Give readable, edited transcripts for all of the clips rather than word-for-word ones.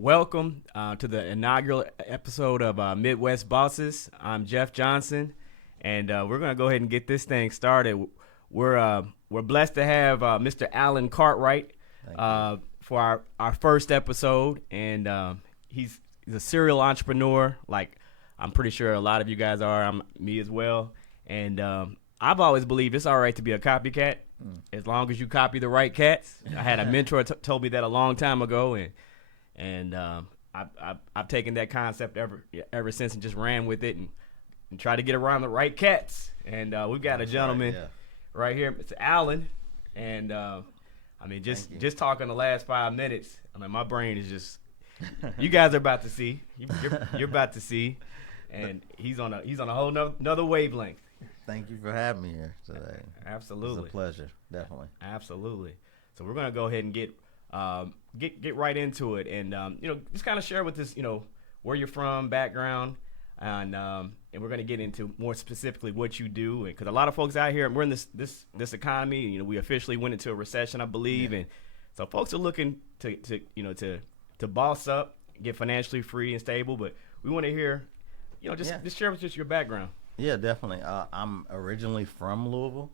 Welcome to the inaugural episode of Midwest Bosses. I'm Jeff Johnson, and we're going to go ahead and get this thing started. We're blessed to have Mr. Allen Cartwright for our first episode, and he's a serial entrepreneur. Like I'm pretty sure a lot of you guys are. Me as well, and I've always believed it's all right to be a copycat as long as you copy the right cats. I had a mentor told me that a long time ago, and I've taken that concept ever since and just ran with it and tried to get around the right cats. And we've got a gentleman right here, Mr. Allen. And just talking the last 5 minutes, my brain is just. You guys are about to see. You're about to see, and he's on a whole another wavelength. Thank you for having me here today. Absolutely, it's a pleasure, definitely. Absolutely. So we're gonna go ahead and get right into it, and just kind of share with us, where you're from, background, and we're gonna get into more specifically what you do, because a lot of folks out here, we're in this economy. We officially went into a recession, I believe, and so folks are looking to boss up, get financially free and stable. But we want to hear, just share with us your background. Yeah, definitely. I'm originally from Louisville.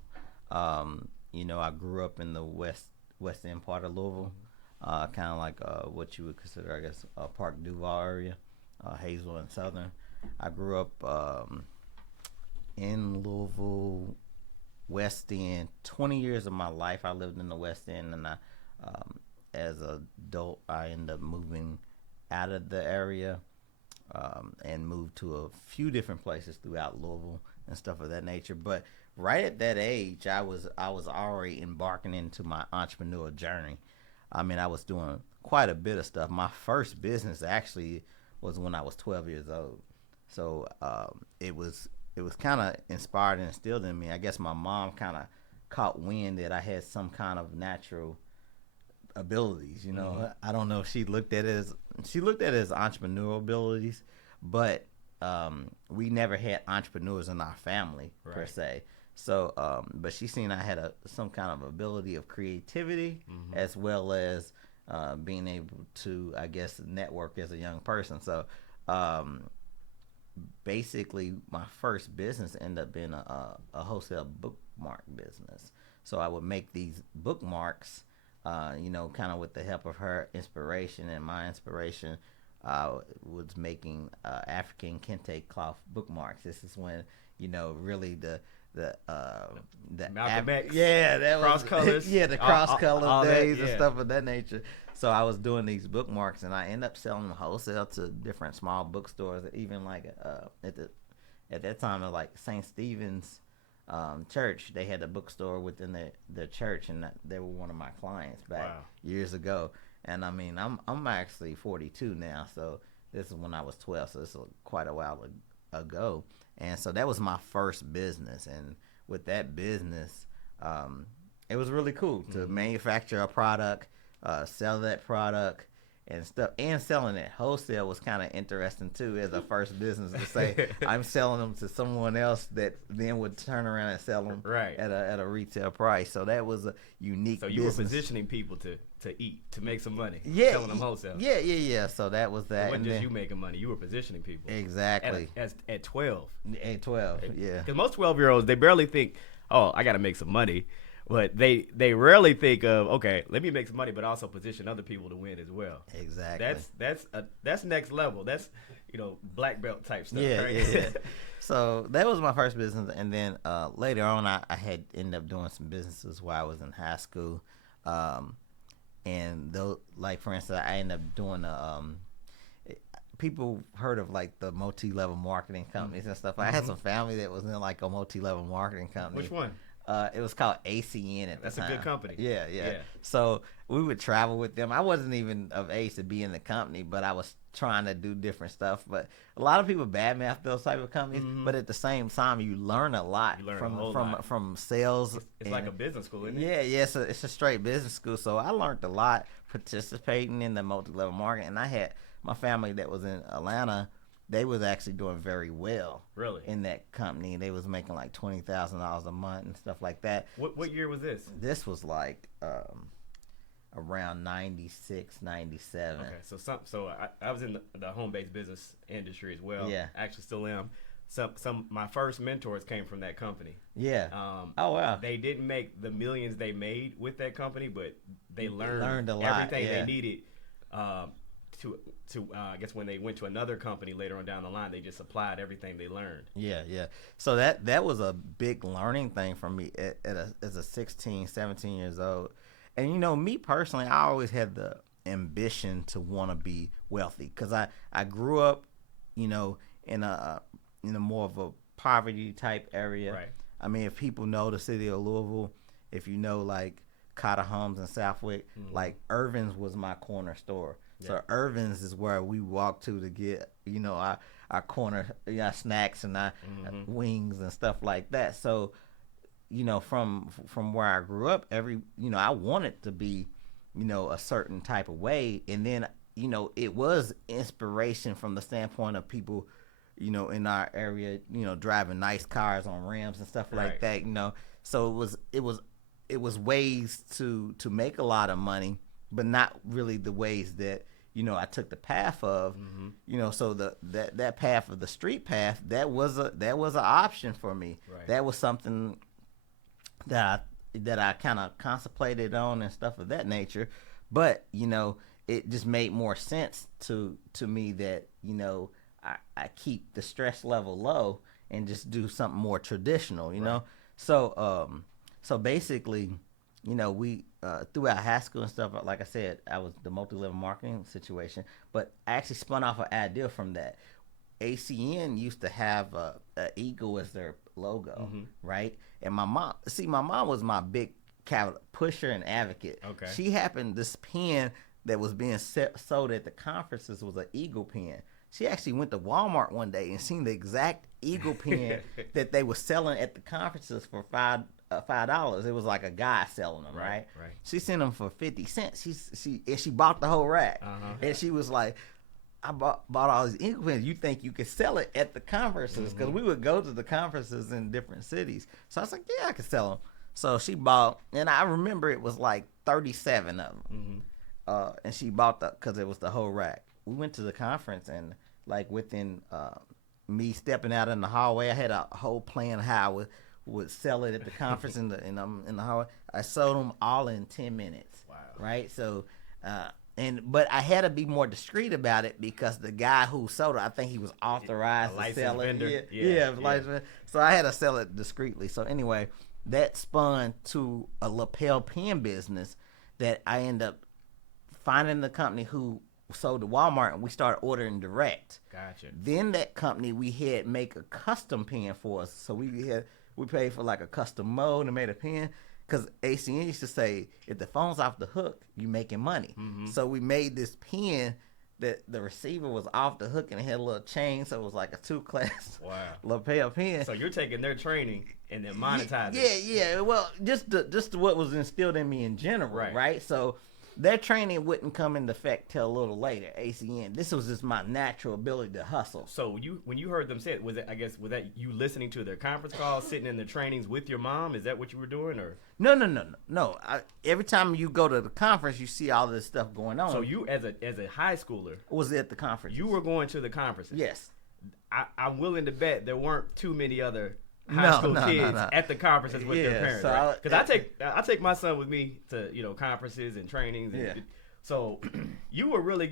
I grew up in the west end part of Louisville, kind of like what you would consider, I guess, Park Duval area, Hazel and Southern. I grew up in Louisville, West End. 20 years of my life I lived in the West End, and as an adult I ended up moving out of the area and moved to a few different places throughout Louisville and stuff of that nature. But right at that age, I was already embarking into my entrepreneurial journey. I was doing quite a bit of stuff. My first business actually was when I was 12 years old. So it was kind of inspired and instilled in me. I guess my mom kind of caught wind that I had some kind of natural abilities. Mm-hmm. I don't know if she looked at it as entrepreneurial abilities, but we never had entrepreneurs in our family per se. So, but she seen I had some kind of ability of creativity, as well as being able to, I guess, network as a young person. So, basically, my first business ended up being a wholesale bookmark business. So I would make these bookmarks, kind of with the help of her inspiration and my inspiration. Was making African kente cloth bookmarks. This is when really the Malcolm X, that cross colors, the cross color days and yeah. stuff of that nature. So I was doing these bookmarks, and I ended up selling them wholesale to different small bookstores. Even like at that time, like St. Stephen's church, they had a bookstore within their church, and they were one of my clients back years ago. And I'm actually 42 now, so this is when I was 12, so this is quite a while ago. And so that was my first business, and with that business, it was really cool to manufacture a product, sell that product and stuff, and selling it wholesale was kind of interesting too as a first business to say I'm selling them to someone else that then would turn around and sell them at a retail price. So that was a unique business. So you were positioning people to eat, to make some money, selling them wholesale. Yeah. So that was that. It wasn't just you making money, you were positioning people. Exactly. At 12. At 12, yeah. Because most 12-year-olds, they barely think, oh, I got to make some money. But they rarely think of, okay, let me make some money, but also position other people to win as well. Exactly. That's next level. That's black belt type stuff. Yeah, right? yeah. So that was my first business, and then later on, I had ended up doing some businesses while I was in high school, and though, like for instance, I ended up doing people heard of like the multi-level marketing companies and stuff. I had some family that was in like a multi-level marketing company. Which one? It was called ACN at the time. That's a good company. Yeah. So we would travel with them. I wasn't even of age to be in the company, but I was trying to do different stuff. But a lot of people badmouth those type of companies. But at the same time, you learn a lot from sales. It's like a business school, isn't it? Yeah. It's a straight business school. So I learned a lot participating in the multi-level marketing. And I had my family that was in Atlanta. They was actually doing very well, really, in that company. They was making like $20,000 a month and stuff like that. What year was this? This was like around 96, 97. Okay, so I was in the home-based business industry as well. Yeah. Actually still am. Some my first mentors came from that company. Yeah. Oh wow. They didn't make the millions they made with that company, but they learned a lot. everything Yeah. they needed to I guess when they went to another company later on down the line, they just applied everything they learned. Yeah, yeah. So that was a big learning thing for me as a 16, 17 years old. And you know, me personally, I always had the ambition to want to be wealthy because I grew up, you know, in a more of a poverty type area. Right. I mean, if people know the city of Louisville, if you know like Cotter Homes and Southwick, like Irvin's was my corner store. Yeah. So Irvin's is where we walk to get, you know, our corner snacks and our wings and stuff like that. So, you know, from where I grew up, I wanted to be, you know, a certain type of way. And then, you know, it was inspiration from the standpoint of people, you know, in our area, you know, driving nice cars on rims and stuff like that, you know. So it was ways to make a lot of money, but not really the ways that, you know, I took the path of, you know. So that path of the street path, that was an option for me. Right. That was something that I kind of contemplated on and stuff of that nature. But, you know, it just made more sense to me that, you know, I keep the stress level low and just do something more traditional, you know? So basically, you know, we, throughout high school and stuff, like I said, I was the multi-level marketing situation, but I actually spun off an idea from that. ACN used to have a eagle as their logo, right? And my mom was my big pusher and advocate. Okay. She happened, this pen that was being sold at the conferences was an eagle pen. She actually went to Walmart one day and seen the exact eagle pen that they were selling at the conferences for $5. It was like a guy selling them, right? Right. She sent them for 50 cents. She bought the whole rack, and she was like, "I bought all these eagle pens. You think you could sell it at the conferences? Because we would go to the conferences in different cities." So I was like, "Yeah, I could sell them." So she bought, and I remember it was like 37 of them, and she bought because it was the whole rack. We went to the conference, and like within me stepping out in the hallway, I had a whole plan how I would sell it at the conference in the hallway. I sold them all in 10 minutes. Wow. Right? So, but I had to be more discreet about it because the guy who sold it, I think he was authorized to sell it. Vendor. Yeah. So I had to sell it discreetly. So anyway, that spun to a lapel pen business that I ended up finding the company who sold to Walmart, and we started ordering direct. Gotcha. Then that company, we had make a custom pen for us. So we paid for like a custom mold and made a pen, because ACN used to say, if the phone's off the hook, you making money. So we made this pen that the receiver was off the hook and it had a little chain, so it was like a 2-class lapel pen. So you're taking their training and then monetizing it. Yeah. Well, just what was instilled in me in general, right? So their training wouldn't come into effect till a little later. ACN. This was just my natural ability to hustle. So when you heard them say it, was that you listening to their conference calls, sitting in the trainings with your mom? Is that what you were doing, or? No. Every time you go to the conference, you see all this stuff going on. So you, as a high schooler, was at the conference. You were going to the conferences. Yes. I'm willing to bet there weren't too many other high school kids at the conferences with their parents, right? Because I take my son with me to conferences and trainings, and so you really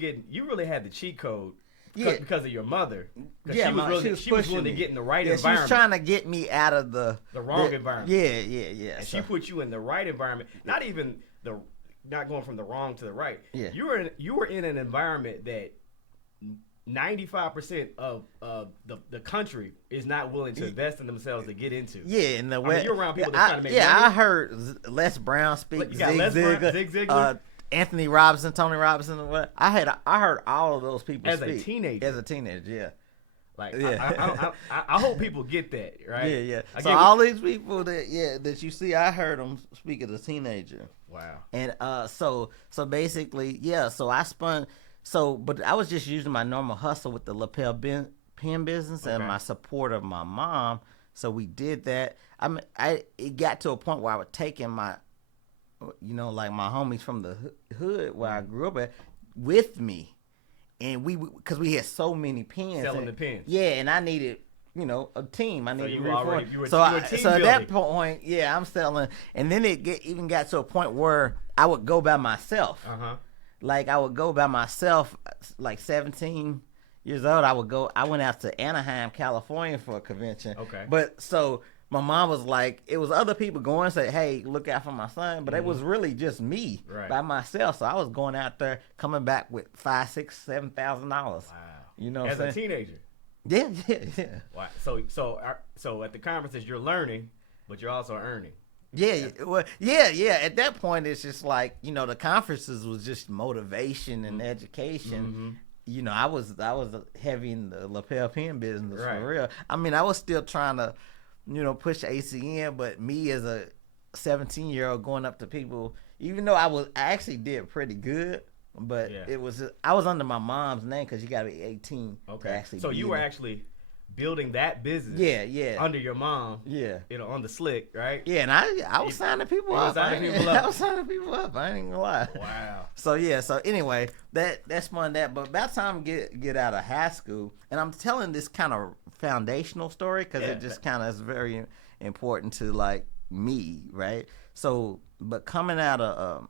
had the cheat code because of your mother. Yeah, she was willing to get in the right environment. She was trying to get me out of the wrong environment. Yeah. And she put you in the right environment, not going from the wrong to the right. Yeah, you were in an environment that 95% of the country is not willing to invest in themselves to get into. Yeah, in the way you're around people that trying to make money. I heard Les Brown speak. You got Zig Ziglar, Anthony Robinson, Tony Robinson. I heard all of those people as speak. a teenager. As a teenager, yeah. Like I hope people get that, right? Yeah. So all these people that you see, I heard them speak as a teenager. Wow. And so basically, so I spun. So, but I was just using my normal hustle with the lapel pen business and my support of my mom. So we did that. It got to a point where I was taking my like my homies from the hood where I grew up at, with me, and because we had so many pens. Selling the pens. Yeah, and I needed, a team. I needed you were team so at building. that point, yeah, I'm selling, and then it even got to a point where I would go by myself. Like I would go by myself, like 17 years old. I went out to Anaheim, California for a convention. Okay. But so my mom was like, it was other people going, say, hey, look out for my son. But it was really just me by myself. So I was going out there, coming back with $5,000, $6,000, $7,000. Wow. You know, as a teenager. Yeah. Wow. So at the conferences you're learning, but you're also earning. Yeah, well, yeah. At that point, it's just like, the conferences was just motivation and education. I was heavy in the lapel pen business for real. I mean, I was still trying to, push ACN, but me as a 17-year-old going up to people, even though I actually did pretty good, but I was under my mom's name because you got to be 18. Okay. To actually so you were actually building that business. Yeah. Under your mom. Yeah. On the slick, right? Yeah, and I was signing people up. I was signing people up. I ain't even gonna lie. Wow. So yeah. So anyway, that's fun. But by the time I get out of high school, and I'm telling this kind of foundational story because it just kind of is very important to like me, right? So, but coming out of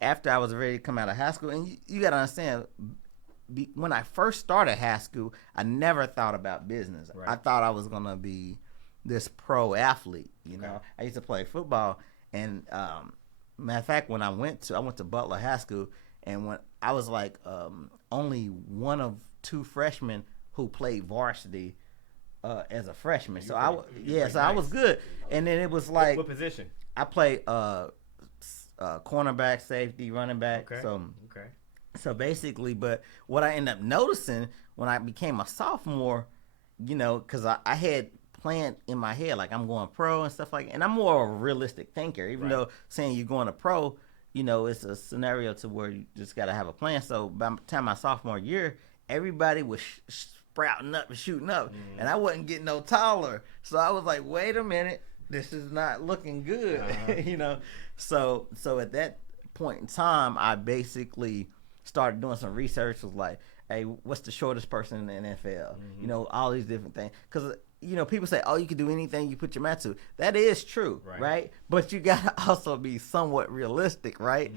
after I was ready to come out of high school, and you got to understand. When I first started high school, I never thought about business. Right. I thought I was gonna be this pro athlete. You know, I used to play football, and matter of fact, when I went to Butler High School, and when I was like only one of two freshmen who played varsity as a freshman. So I was good. And then it was like, what position? I played cornerback, safety, running back. Okay. So basically, but what I ended up noticing when I became a sophomore, because I had planned in my head, like I'm going pro and stuff like that. And I'm more of a realistic thinker, even though saying you're going to pro, it's a scenario to where you just got to have a plan. So by the time my sophomore year, everybody was sprouting up and shooting up, and I wasn't getting no taller. So I was like, wait a minute, this is not looking good, So at that point in time, I basically started doing some research. Was like, hey, what's the shortest person in the NFL? All these different things. Because, people say, oh, you can do anything you put your mind to. That is true, right? But you got to also be somewhat realistic, right?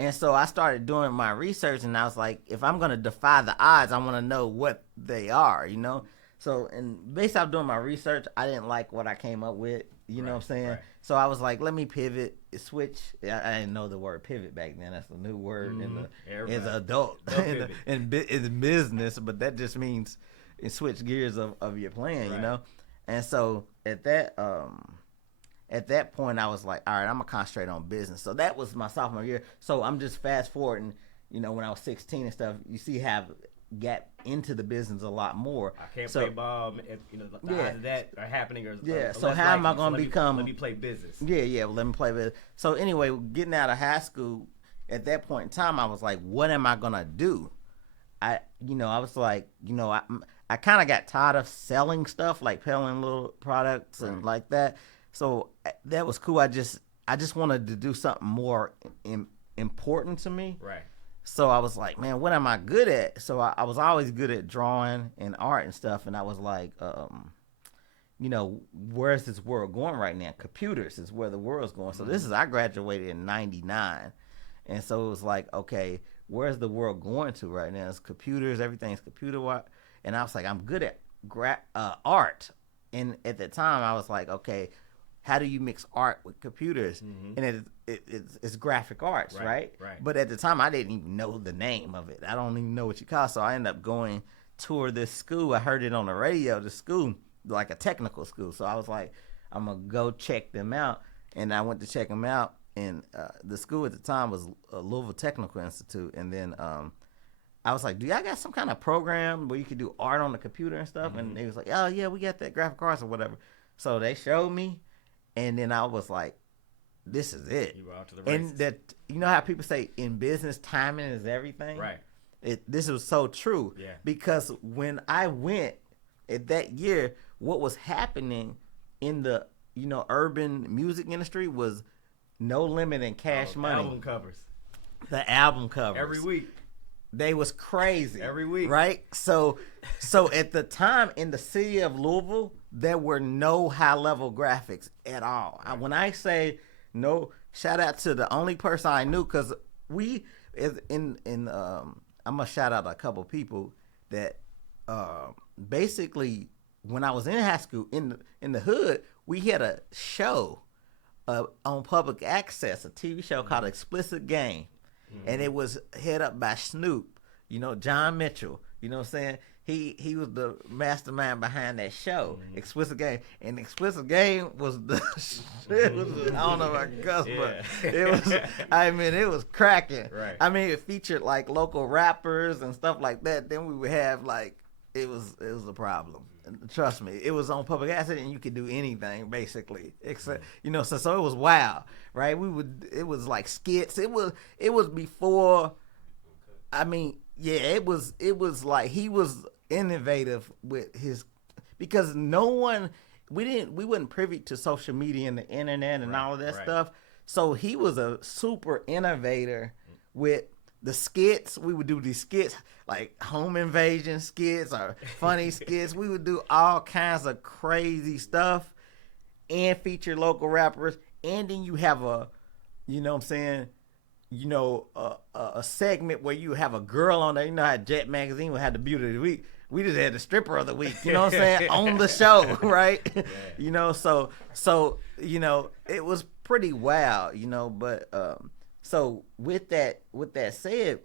And so I started doing my research, and I was like, if I'm going to defy the odds, I want to know what they are, So, and based off doing my research, I didn't like what I came up with, you know what I'm saying? Right. So I was like, let me pivot, switch. I didn't know the word pivot back then. That's a new word as an adult in business, but that just means switch gears of your plan, And so at that point, I was like, all right, I'm going to concentrate on business. So that was my sophomore year. So I'm just fast forwarding, when I was 16 and stuff, you see how got into the business a lot more. I can't play ball. The odds of that are happening. So how am I going to become? Let me play business. Yeah. Well, let me play business. So anyway, getting out of high school, at that point in time, I was like, what am I going to do? I was like, I kind of got tired of selling stuff, like selling little products and like that. So that was cool. I just wanted to do something more important to me. Right. So I was like, man, what am I good at? So I was always good at drawing and art and stuff. And I was like, where's this world going right now? Computers is where the world's going. So I graduated in 99. And so it was like, okay, where's the world going to right now? It's computers, everything's computer. And I was like, I'm good at art. And at the time I was like, okay, how do you mix art with computers? And it's graphic arts, right? But at the time, I didn't even know the name of it. I don't even know what you call it. So I ended up going tour this school. I heard it on the radio, the school, like a technical school. So I was like, I'm going to go check them out. And I went to check them out. And the school at the time was Louisville Technical Institute. And then I was like, do y'all got some kind of program where you could do art on the computer and stuff? And they was like, oh, yeah, we got that graphic arts or whatever. So they showed me. And then I was like, this is it. You were out to the races. And that, how people say in business, timing is everything? Right. This was so true. Yeah. Because when I went at that year, what was happening in the, urban music industry was No Limit and Cash Money. Album covers. The album covers. Every week. They was crazy. Every week. Right? So at the time in the city of Louisville, there were no high-level graphics at all. When I say no, shout out to the only person I knew, because we is in I'm gonna shout out a couple people that basically when I was in high school in the hood, we had a show on public access, a TV show called Explicit Game. And it was head up by Snoop, John Mitchell. You know what I'm saying? He was the mastermind behind that show, Explicit Game. And Explicit Game was it was, I don't know about Gus, but it was, it was cracking. Right. It featured like local rappers and stuff like that. Then we would have like, it was a problem. Trust me, it was on public access and you could do anything basically, except so it was wild, right? It was like skits. It was before. It was like he was innovative with his, because we wasn't privy to social media and the internet and all of that stuff. So he was a super innovator with the skits. We would do these skits like home invasion skits or funny skits. We would do all kinds of crazy stuff and feature local rappers. And then you have a segment where you have a girl on there. You know how Jet Magazine would have the beauty of the week. We just had the stripper of the week, on the show, right? Yeah. So it was pretty wild, but so with that said,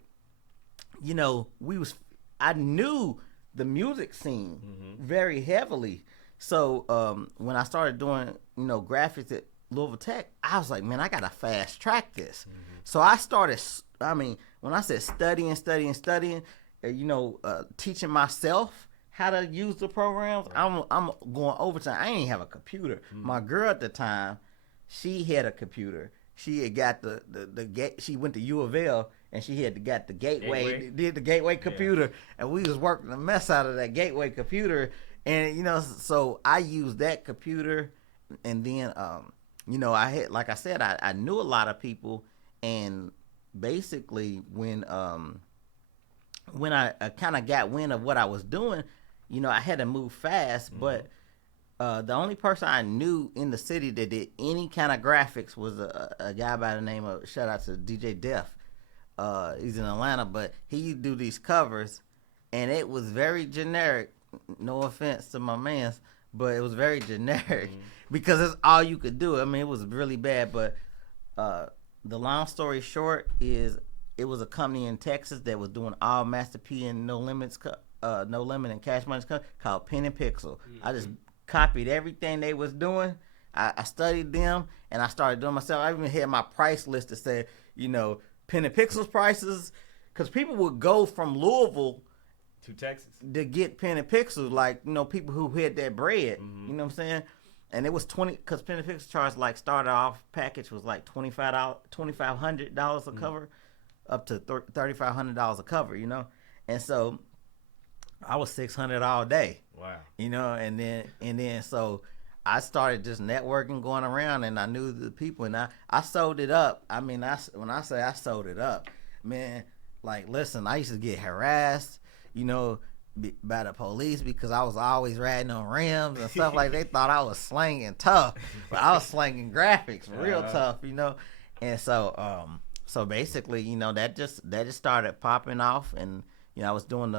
I knew the music scene very heavily. So when I started doing, graphics at Louisville Tech, I was like, man, I gotta fast track this. So I started, when I said studying, teaching myself how to use the programs, I'm going overtime. I ain't have a computer. My girl at the time, she had a computer. She had got the gate. She went to U of L and she had got the gateway. Did the gateway computer, and we was working the mess out of that gateway computer. And so I used that computer, and then I had, like I said, I knew a lot of people, and basically when I kind of got wind of what I was doing, I had to move fast, but. The only person I knew in the city that did any kind of graphics was a guy by the name of, shout out to DJ Def. He's in Atlanta, but he do these covers, and it was very generic. No offense to my mans, but it was very generic because it's all you could do. It was really bad, but the long story short is it was a company in Texas that was doing all Master P and No Limit and Cash Money called Pen and Pixel. I just copied everything they was doing. I studied them, and I started doing myself. I even had my price list that said, Pen and Pixel's prices, because people would go from Louisville to Texas to get Pen and Pixel, like, people who had that bread. You know what I'm saying? And it was because Pen and Pixel charged, like, started off package was like $2,500 a cover, up to $3,500 a cover, And so I was $600 all day. Wow. And then so I started just networking, going around, and I knew the people, and I sold it up. When I say I sold it up, man, like, listen, I used to get harassed, by the police because I was always riding on rims and stuff like. They thought I was slanging tough, but I was slanging graphics real tough, And so basically, that just started popping off, and I was doing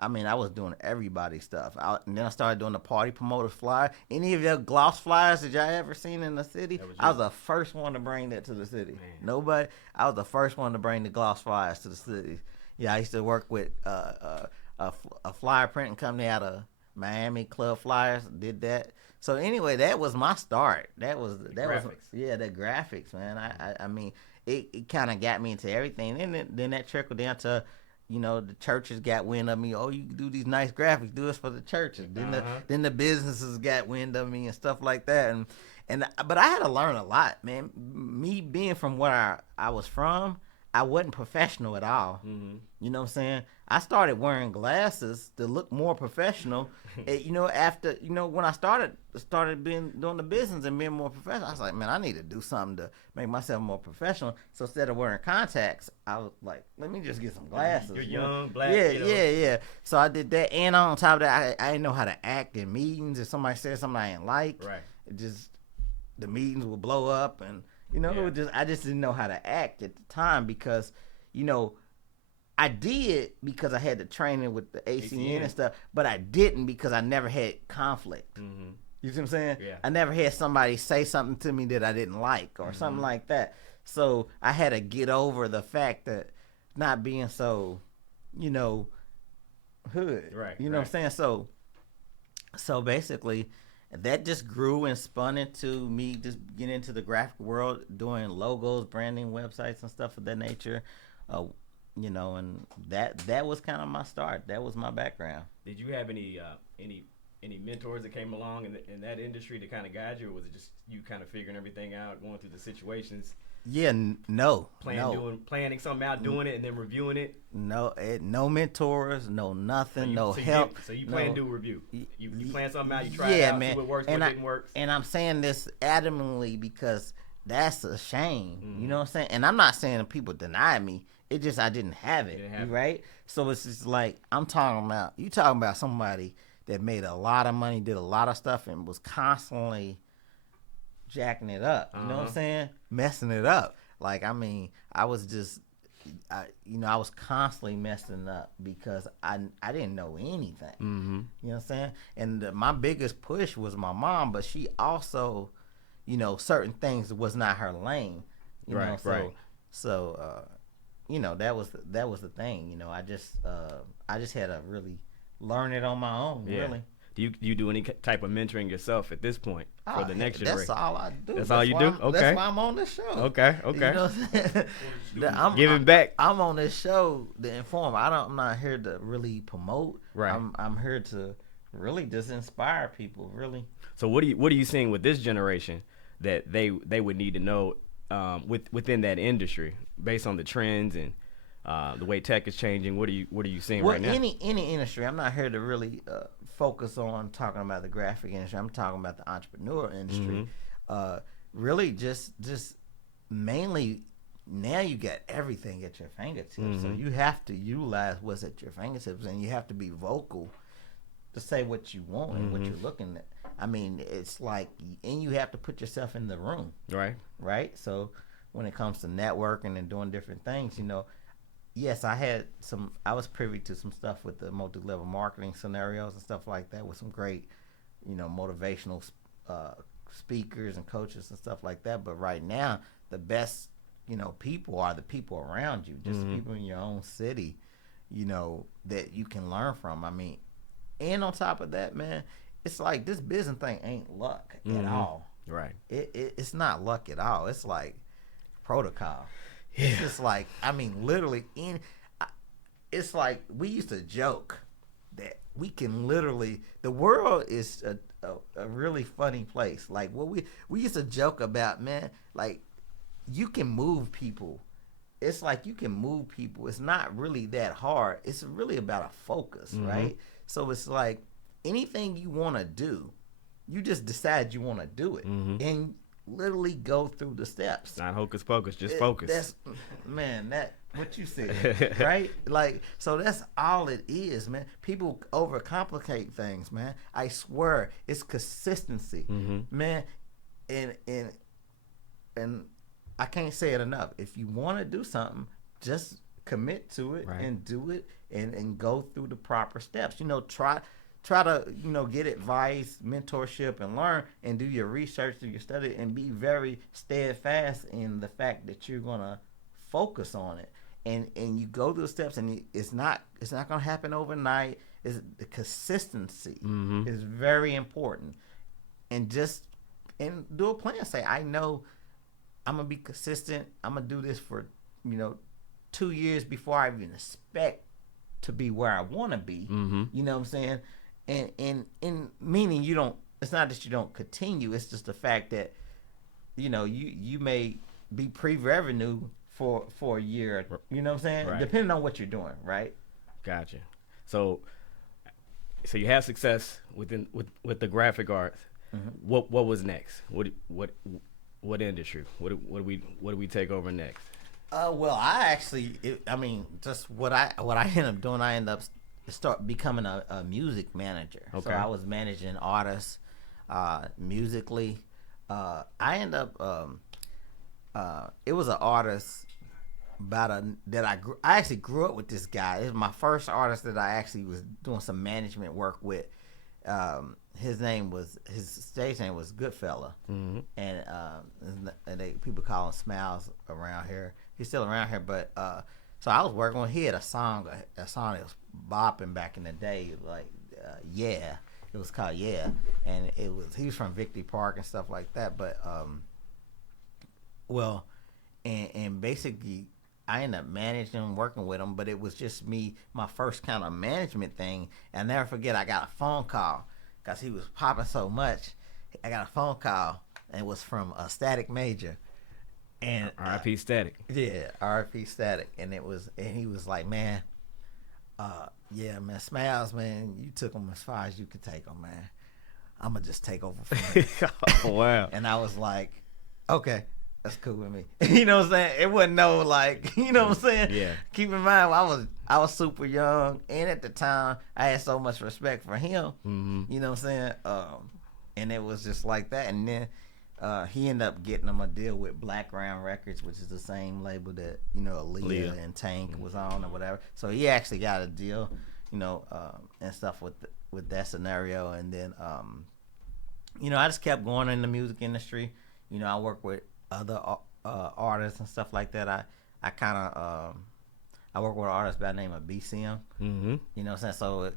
I was doing everybody's stuff. And then I started doing the party promoter flyer. Any of your gloss flyers that y'all ever seen in the city? I was the first one to bring that to the city. Man. Nobody. I was the first one to bring the gloss flyers to the city. Yeah, I used to work with a flyer printing company out of Miami, Club Flyers. Did that. So anyway, that was my start. That was the graphics, man. It kind of got me into everything. And then that trickled down to. The churches got wind of me. Oh, you can do these nice graphics. Do this for the churches. Then the businesses got wind of me and stuff like that. But I had to learn a lot, man. Me being from where I was from, I wasn't professional at all. You know what I'm saying? I started wearing glasses to look more professional. After when I started doing the business and being more professional, I was like, man, I need to do something to make myself more professional. So instead of wearing contacts, I was like, let me just get some glasses. You're young, black. Yeah. So I did that, and on top of that, I didn't know how to act in meetings. If somebody said something I didn't like, right, it just the meetings would blow up, and I just didn't know how to act at the time because I did because I had the training with the ACN and stuff, but I didn't because I never had conflict. Mm-hmm. You see what I'm saying? Yeah. I never had somebody say something to me that I didn't like or something like that. So I had to get over the fact that not being so, hood. Right. You know what I'm saying? So basically, that just grew and spun into me just getting into the graphic world, doing logos, branding, websites, and stuff of that nature. And that was kind of my start. That was my background. Did you have any mentors that came along in that industry to kind of guide you, or was it just you kind of figuring everything out, going through the situations? Yeah, no. Planning something out, doing it, and then reviewing it? No mentors, no nothing, help. You plan to do a review. You plan something out, you try it out, see what works, what didn't work. And I'm saying this adamantly because that's a shame. Mm-hmm. You know what I'm saying? And I'm not saying that people deny me. It just I didn't have it, right? So it's just like you talking about somebody that made a lot of money, did a lot of stuff, and was constantly jacking it up. You know what I'm saying? Messing it up. I was just, I was constantly messing up because I didn't know anything. Mm-hmm. You know what I'm saying? And my biggest push was my mom, but she also, certain things was not her lane. Right. So that was the thing. I just had to really learn it on my own. Yeah. Really. Do you do any type of mentoring yourself at this point for the next generation? That's all I do. That's all you do? Okay. That's why I'm on this show. Okay. You know what I'm saying? Giving back. I'm on this show to inform. I'm not here to really promote. Right. I'm here to really just inspire people. Really. So what are you seeing with this generation that they would need to know within that industry based on the trends and the way tech is changing? What are you seeing right now? Any industry. I'm not here to really focus on talking about the graphic industry. I'm talking about the entrepreneur industry. Mm-hmm. Really, just mainly now you got everything at your fingertips. Mm-hmm. So you have to utilize what's at your fingertips, and you have to be vocal to say what you want and what you're looking at. I mean, it's like, and you have to put yourself in the room. Right. So when it comes to networking and doing different things, yes, I was privy to some stuff with the multi-level marketing scenarios and stuff like that with some great, motivational speakers and coaches and stuff like that. But right now, the best, people are the people around you, just the people in your own city, that you can learn from. I mean, and on top of that, man, it's like this business thing ain't luck at all. Right. It's not luck at all. It's like protocol. Yeah. It's just like, I mean, literally, it's like we used to joke that we can literally, the world is a really funny place. Like what we used to joke about, man, like you can move people. It's like you can move people. It's not really that hard. It's really about a focus, right? So it's like anything you want to do, you just decide you want to do it. And literally go through the steps. Not hocus pocus, just focus. That's, man, that what you said, right? Like, so that's all it is, man. People overcomplicate things, man. I swear, it's consistency, man. And I can't say it enough. If you want to do something, just commit to it and do it, and go through the proper steps. Try to, get advice, mentorship, and learn, and do your research, do your study, and be very steadfast in the fact that you're gonna focus on it, and you go through the steps, and it's not gonna happen overnight. Is the consistency is very important, and do a plan. Say, I know I'm gonna be consistent. I'm gonna do this for 2 years before I even expect to be where I want to be. You know what I'm saying? And meaning it's not that you don't continue, it's just the fact that you may be pre-revenue for a year, you know what I'm saying? Right. Depending on what you're doing, right? Gotcha. So so you have success with the graphic arts. Mhm. What was next? What industry? What do we take over next? Well, I mean, just what I ended up doing, I ended up start becoming a music manager. So Okay. I was managing artists, musically. I ended up, it was an artist that I actually grew up with this guy. It was my first artist that I actually was doing some management work with. His stage name was Goodfella, Mm-hmm. and people call him Smiles around here. He's still around here, but so I was working with. He had a song that was bopping back in the day, like yeah, it was called Yeah, and he was from Victory Park and stuff like that. But well, and basically I ended up managing him, working with him, but it was just me, my first kind of management thing. And I'll never forget, I got a phone call because he was popping so much. I got a phone call, and it was from Static Major. And R.I.P. Static. yeah, R.I.P. Static. And he was like, man, yeah, man, Smiles, man, you took him as far as you could take him, man. I'm going to just take over from him. Oh, wow. And I was like, okay. That's cool with me. You know what I'm saying? It wasn't no like, you know what I'm saying? Yeah. Keep in mind, I was super young, and at the time, I had so much respect for him. Mm-hmm. You know what I'm saying? And it was just like that. And then he ended up getting him a deal with Blackground Records, which is the same label that Aaliyah and Tank was on or whatever. So he actually got a deal, and stuff with that scenario. And then I just kept going in the music industry. I work with other artists and stuff like that. I kind of I work with an artist by the name of BCM. Mm-hmm. You know what I'm saying? So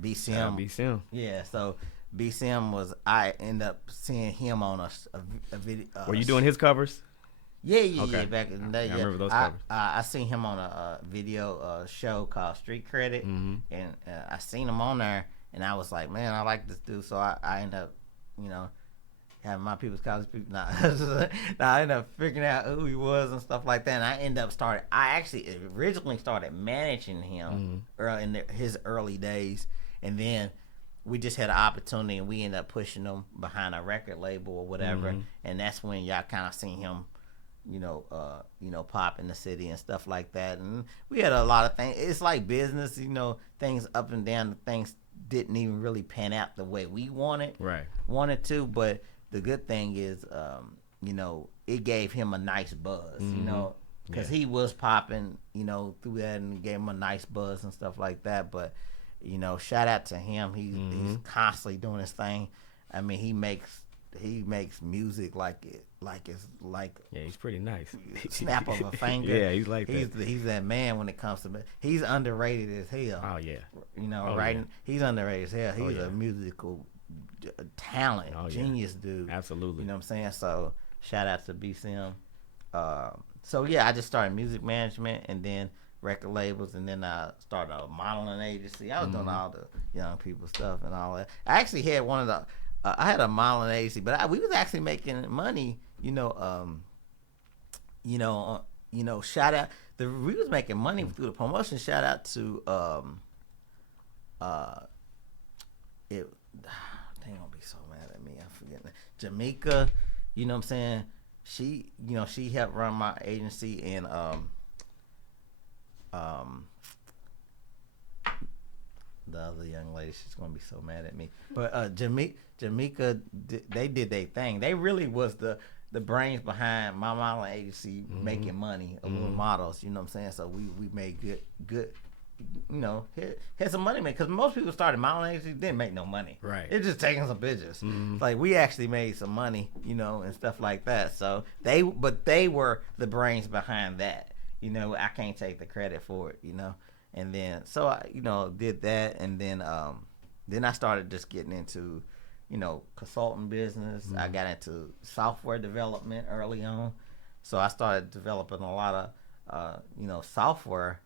BCM. BCM. Yeah. So BCM I end up seeing him on a video. Were you doing his covers? Yeah. Okay. Back in the day, I remember those covers. I seen him on a video show called Street Credit, Mm-hmm. and I seen him on there, and I was like, man, I like this dude. So I end up, having my people's college people. I ended up figuring out who he was and stuff like that. And I actually originally started managing him early in his early days, and then we just had an opportunity, and we ended up pushing him behind a record label or whatever. And that's when y'all kind of seen him, pop in the city and stuff like that. And we had a lot of things. It's like business, things up and down. Things didn't even really pan out the way we wanted to, but the good thing is, it gave him a nice buzz, because he was popping, through that, and it gave him a nice buzz and stuff like that. But, shout out to him. He's constantly doing his thing. I mean, he makes music like it's like Yeah, he's pretty nice. snap of a finger. Yeah, he's like that. He's that man when it comes to he's underrated as hell. Oh yeah. Right? Yeah. He's underrated as hell. He's yeah. a musical talent, genius dude. Absolutely. You know what I'm saying? So shout out to BCM. So yeah, I just started music management, and then record labels, and then I started a modeling agency. I was doing all the young people stuff and all that. I actually had one of the I had a modeling agency, but we was actually making money. Shout out. We was making money through the promotion. Shout out to it. They gonna be so mad at me. I'm forgetting that. Jamaica. You know what I'm saying? She helped run my agency, and the other young lady, she's gonna be so mad at me. But Jamaica, they did their thing. They really was the brains behind my modeling agency, making money, little models. You know what I'm saying? So we made good. Had some money made, because most people started modeling agencies, didn't make no money. Right. It's just taking some pictures. Like, we actually made some money, and stuff like that. So they were the brains behind that. I can't take the credit for it. And then so I did that, and then I started just getting into consulting business. I got into software development early on, so I started developing a lot of software,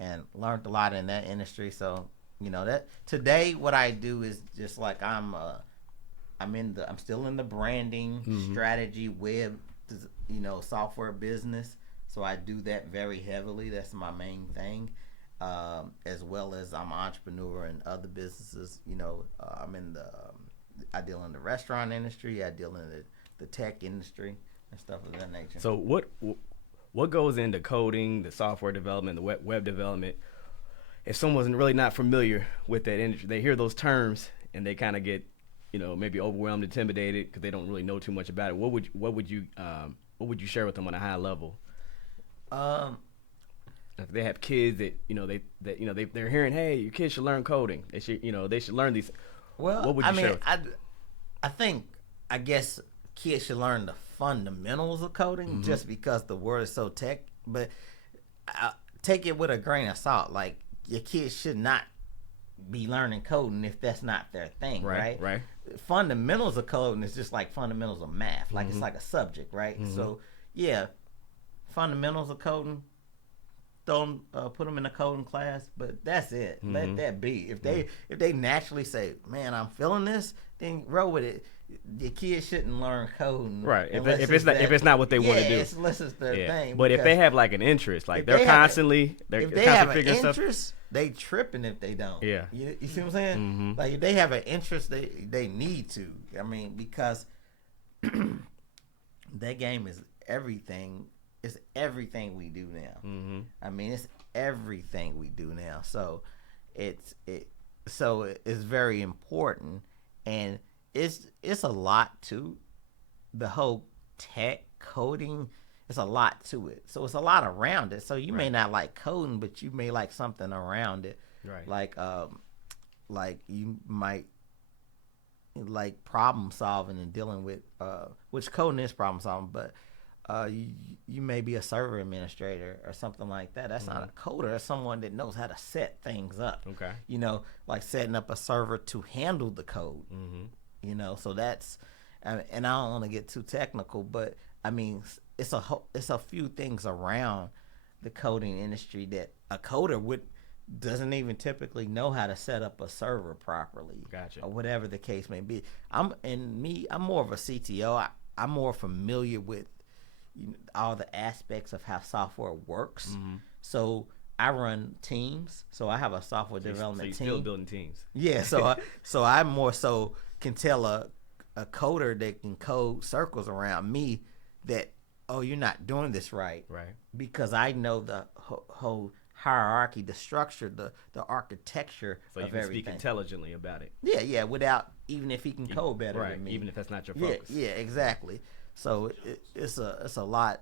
and learned a lot in that industry. So that today what I do is just like I'm still in the branding, strategy, web, software business. So I do that very heavily. That's my main thing. as well as I'm an entrepreneur in other businesses. You know, I deal in the restaurant industry. I deal in the tech industry and stuff of that nature. So what goes into coding, the software development, the web development? If someone's really not familiar with that industry, they hear those terms and they kind of get, maybe overwhelmed, intimidated because they don't really know too much about it. What would you share with them on a high level? If they have kids they're hearing, hey, your kids should learn coding. They should learn these. Well, what would you share? I guess kids should learn the fundamentals of coding just because the world is so tech. But take it with a grain of salt. Like, your kids should not be learning coding if that's not their thing, right? Right. Fundamentals of coding is just like fundamentals of math. Like, it's like a subject, right? So, yeah, fundamentals of coding, don't put them in a coding class, but that's it. Let that be. If they naturally say, man, I'm feeling this, then roll with it. The kids shouldn't learn coding, right? If it's not what they want to do, unless it's their thing. But if they have like an interest, like they're constantly figuring interest, stuff. They tripping if they don't. Yeah, you see what I'm saying? Like, if they have an interest, they need to. I mean, because that game is everything. It's everything we do now. I mean, it's everything we do now. So it's very important, and it's a lot to the whole tech coding. It's a lot to it. So it's a lot around it. So you may not like coding, but you may like something around it. Right. Like you might like problem solving and dealing with which coding is problem solving, but you may be a server administrator or something like that. That's not a coder. That's someone that knows how to set things up. Okay. Like setting up a server to handle the code. So that's, and I don't want to get too technical, but I mean, it's a few things around the coding industry that a coder doesn't even typically know how to set up a server properly. Gotcha. Or whatever the case may be. I'm more of a CTO. I'm more familiar with all the aspects of how software works. So I run teams. So I have a software development team. So you're still building teams. Yeah. So I more so can tell a coder that can code circles around me that, oh, you're not doing this right. Right. Because I know the whole hierarchy, the structure, the architecture of everything. So you can speak intelligently about it. Yeah. Without, even if he can code better than me. Even if that's not your focus. Yeah, exactly. So it's a lot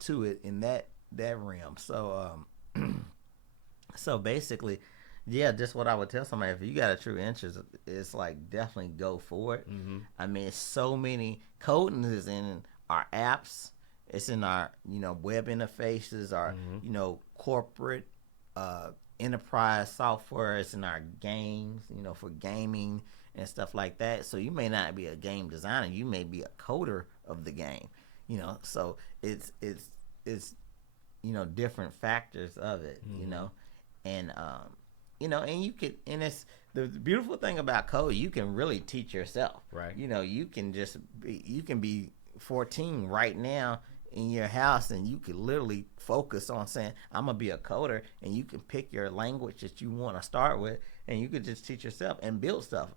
to it in that realm. So so basically, yeah, just what I would tell somebody, if you got a true interest, it's like definitely go for it. I mean, it's so many coding is in our apps, it's in our web interfaces, our corporate enterprise software, it's in our games, for gaming and stuff like that. So you may not be a game designer, you may be a coder of the game, so it's different factors of it, and and you could, and it's the beautiful thing about code, you can really teach yourself, right? You can be 14 right now in your house, and you could literally focus on saying, I'm gonna be a coder, and you can pick your language that you want to start with, and you could just teach yourself and build stuff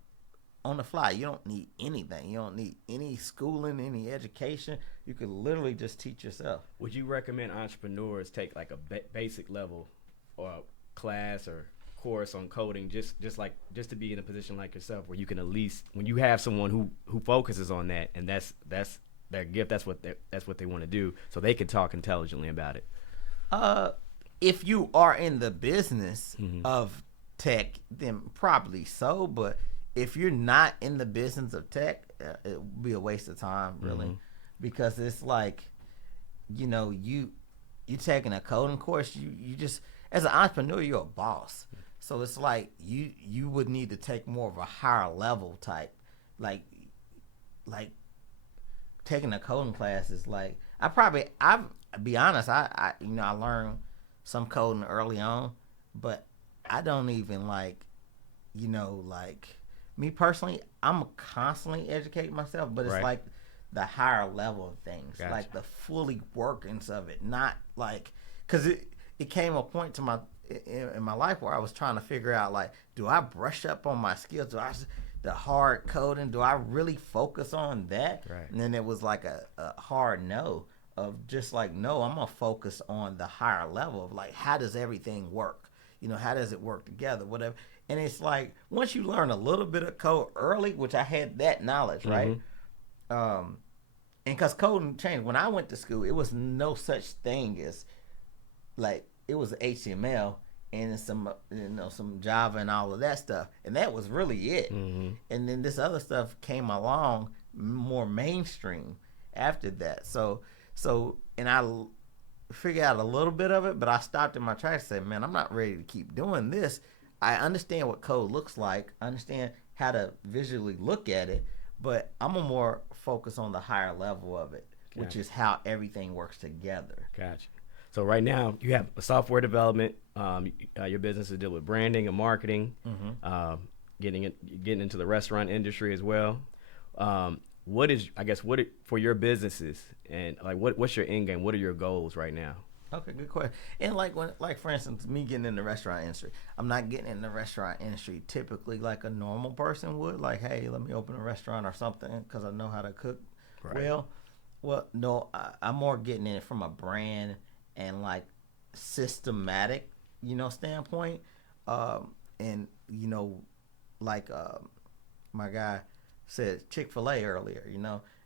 on the fly. You don't need anything. You don't need any schooling, any education. You could literally just teach yourself. Would you recommend entrepreneurs take like a basic level or class or course on coding, just to be in a position like yourself where you can, at least when you have someone who focuses on that, and that's their gift, that's what they want to do, so they can talk intelligently about it? If you are in the business of tech, then probably so. But if you're not in the business of tech, it would be a waste of time, really, because it's like, you taking a coding course, you just, as an entrepreneur, you're a boss. So it's like you would need to take more of a higher level type, like taking a coding class is like, I'll be honest, I learned some coding early on, but I don't even like me personally, I'm constantly educating myself, but it's like the higher level of things, like the fully workings of it, not like, because it came a point in my life where I was trying to figure out, like, do I brush up on my skills? The hard coding, do I really focus on that? Right. And then it was like a hard no, of just like, no, I'm gonna focus on the higher level of, like, how does everything work? How does it work together? Whatever. And it's like, once you learn a little bit of code early, which I had that knowledge, right? And because coding changed. When I went to school, it was no such thing as, like, it was HTML and some Java and all of that stuff, and that was really it. And then this other stuff came along more mainstream after that. So and I figured out a little bit of it, but I stopped in my tracks and said, man, I'm not ready to keep doing this. I understand what code looks like. I understand how to visually look at it, but I'm a more focus on the higher level of it, which is how everything works together. Gotcha. So right now you have software development. Your business is deal with branding and marketing. Getting into the restaurant industry as well. What for your businesses, and like what's your end game? What are your goals right now? Okay, good question. And like for instance, me getting in the restaurant industry, I'm not getting in the restaurant industry typically like a normal person would. Like, hey, let me open a restaurant or something because I know how to cook well. Well, no, I'm more getting in it from a brand and like systematic, standpoint. And like my guy said Chick-fil-A earlier,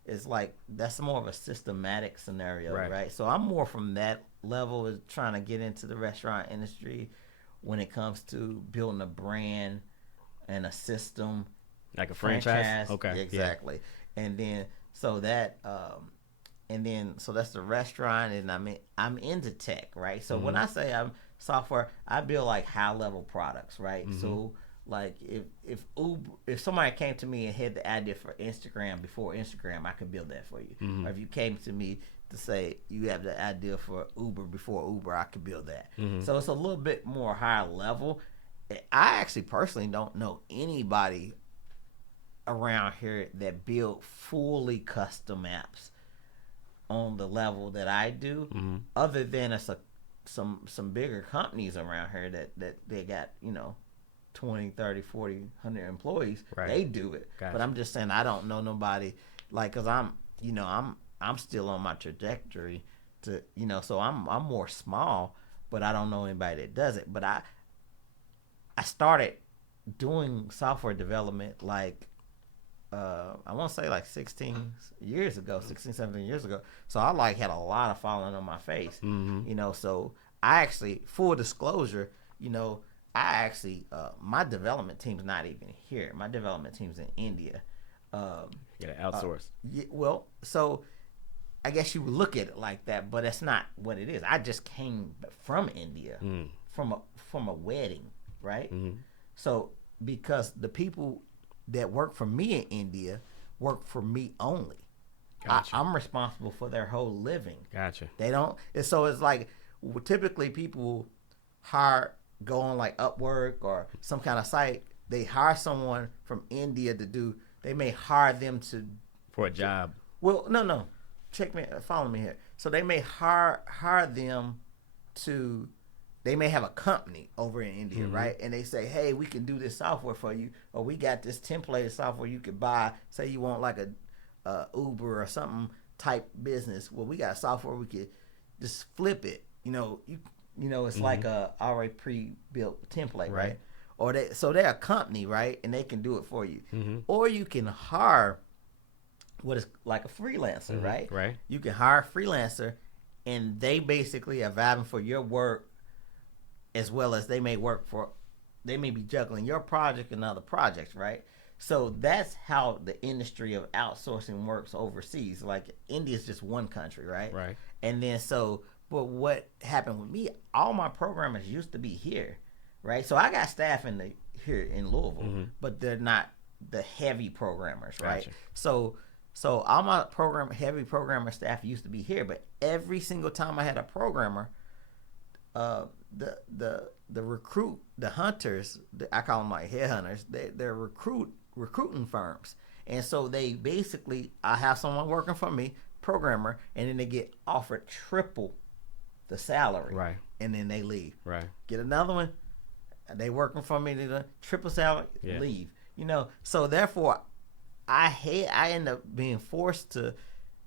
it's like that's more of a systematic scenario, right? So I'm more from that level of trying to get into the restaurant industry when it comes to building a brand and a system, like a franchise. Okay, exactly. Yeah. And then so that so that's the restaurant, and I'm into tech, right? So when I say I'm software, I build like high level products, right? So like if somebody came to me and had the idea for Instagram before Instagram, I could build that for you. Or if you came to me to say you have the idea for Uber before Uber, I could build that. So it's a little bit more higher level. I actually personally don't know anybody around here that build fully custom apps on the level that I do, other than some bigger companies around here that they got 20, 30, 40, 100 employees. They do it. Gotcha. But I'm just saying I don't know nobody, like, because I'm still on my trajectory to, so I'm more small, but I don't know anybody that does it. But I started doing software development like I want to say like 16 years ago, 16, 17 years ago. So I like had a lot of falling on my face, so I actually, full disclosure, I actually, my development team's not even here. My development team's in India. You gotta outsource. Well, so I guess you would look at it like that, but that's not what it is. I just came from India from a wedding, right? So because the people that work for me in India work for me only. Gotcha. I'm responsible for their whole living. Gotcha. They don't. And so it's like typically people go on like Upwork or some kind of site. They hire someone from India to do. They may hire them for a job. Well, no. Follow me here. So they may hire them to. They may have a company over in India, right? And they say, hey, we can do this software for you, or we got this template of software you could buy. Say you want like a Uber or something type business. Well, we got software we could just flip it. It's like a already pre-built template, right? Or they're a company, right? And they can do it for you. Or you can hire what is like a freelancer, right? Right. You can hire a freelancer, and they basically are vibing for your work, as well as they may be juggling your project and other projects, right? So that's how the industry of outsourcing works overseas. Like India's just one country, right? Right. And then but what happened with me, all my programmers used to be here, right? So I got staff here in Louisville, but they're not the heavy programmers, right? Gotcha. So all my heavy programmer staff used to be here, but every single time I had a programmer, the hunters, I call them like headhunters, they're recruiting firms. And so they basically, I have someone working for me, programmer, and then they get offered triple the salary, Right. and then they leave. Right. Get another one, they working for me, the triple salary, Yeah. leave. So therefore, I end up being forced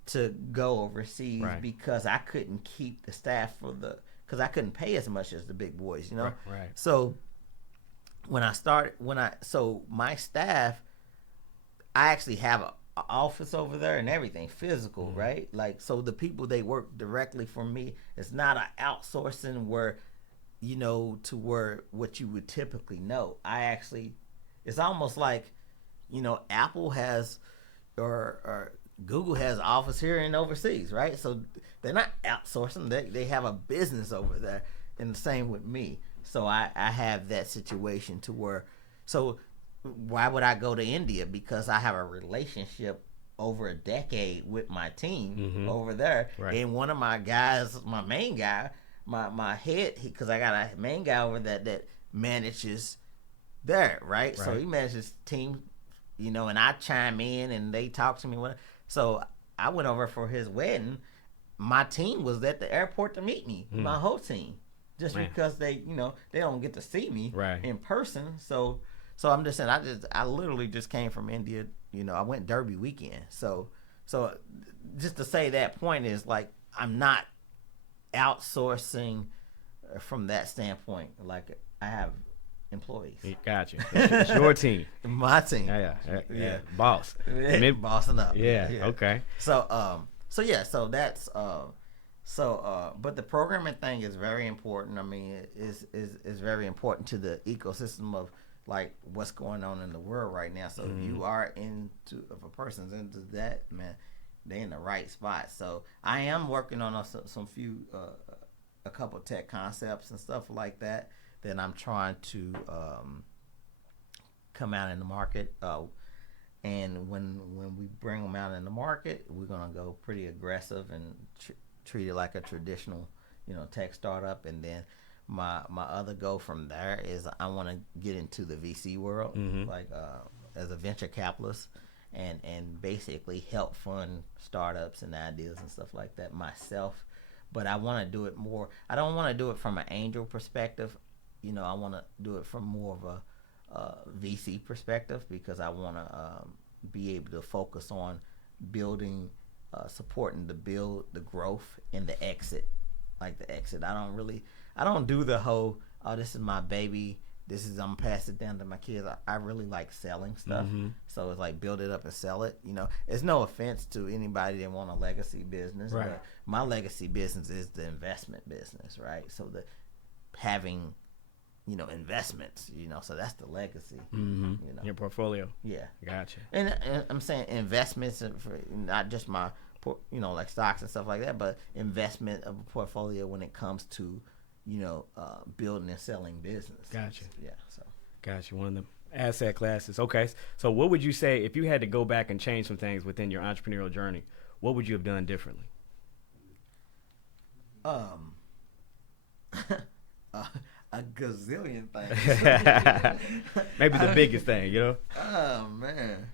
to go overseas Right. because I couldn't keep the staff because I couldn't pay as much as the big boys, Right. So so my staff, I actually have a office over there and everything physical, right? Like, so the people, they work directly for me. It's not an outsourcing where, to where what you would typically know. It's almost like, Apple has or Google has office here and overseas, right? So they're not outsourcing. They have a business over there, and the same with me. So I have that situation to where, so why would I go to India? Because I have a relationship over a decade with my team over there. Right. And one of my guys, my main guy, my head, because I got a main guy over that manages there, right? So he manages team, and I chime in and they talk to me. So I went over for his wedding. My team was at the airport to meet me, my whole team, just because they don't get to see me in person. So I'm just saying, I literally just came from India. I went Derby weekend. So just to say that point is like, I'm not outsourcing from that standpoint. Like, I have employees. Gotcha. It's your team. My team. Yeah. Boss. Bossing up. Yeah. Okay. So that's but the programming thing is very important. I mean, is very important to the ecosystem of like what's going on in the world right now. So if you are if a person's into that, man, they in the right spot. So I am working on a couple tech concepts and stuff like that I'm trying to come out in the market. And when we bring them out in the market, we're gonna go pretty aggressive and treat it like a traditional, tech startup. And then my other goal from there is I want to get into the VC world, like as a venture capitalist, and basically help fund startups and ideas and stuff like that myself. But I want to do it more. I don't want to do it from an angel perspective. I want to do it from more of a VC perspective, because I want to be able to focus on building, supporting the build, the growth, and the exit. Like the exit, I don't do the whole, oh, this is my baby, I'm gonna pass it down to my kids. I really like selling stuff. So it's like build it up and sell it. It's no offense to anybody that want a legacy business, right. But my legacy business is the investment business, right? So the having investments, so that's the legacy. Your portfolio. Yeah. Gotcha. And I'm saying investments for not just my, like stocks and stuff like that, but investment of a portfolio when it comes to, building and selling business. Gotcha. Yeah. So. Gotcha. One of the asset classes. Okay. So what would you say if you had to go back and change some things within your entrepreneurial journey? What would you have done differently? A gazillion things. Maybe the biggest thing, Oh man.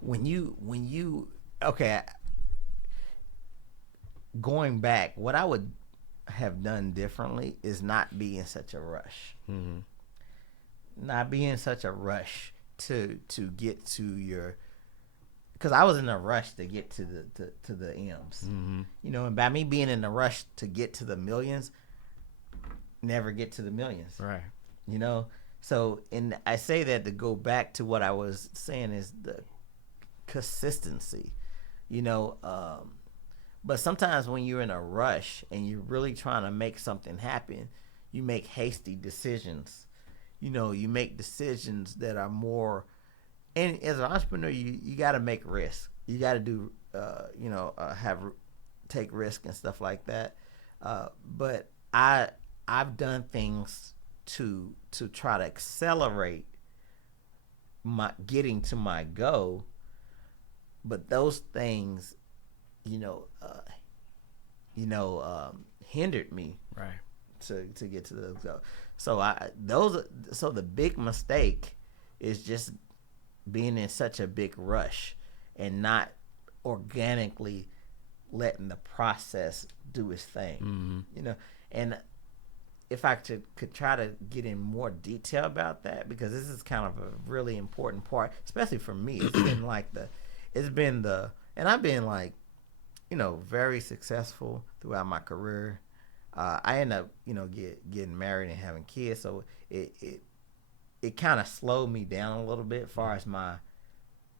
When you okay, going back, what I would have done differently is not be in such a rush. Not be in such a rush to get to your, because I was in a rush to get to the M's, and by me being in a rush to get to the millions, never get to the millions, right? So, and I say that to go back to what I was saying is the consistency, but sometimes when you're in a rush and you're really trying to make something happen, you make hasty decisions. You make decisions that are more. And as an entrepreneur, you got to make risks. You got to do, take risk and stuff like that. But I've done things to try to accelerate my getting to my goal. But those things, hindered me, right, to get to the goal. So the big mistake is just being in such a big rush and not organically letting the process do its thing. And if I could try to get in more detail about that, because this is kind of a really important part, especially for me. And I've been like, very successful throughout my career. I ended up, getting married and having kids, so it kind of slowed me down a little bit as far as my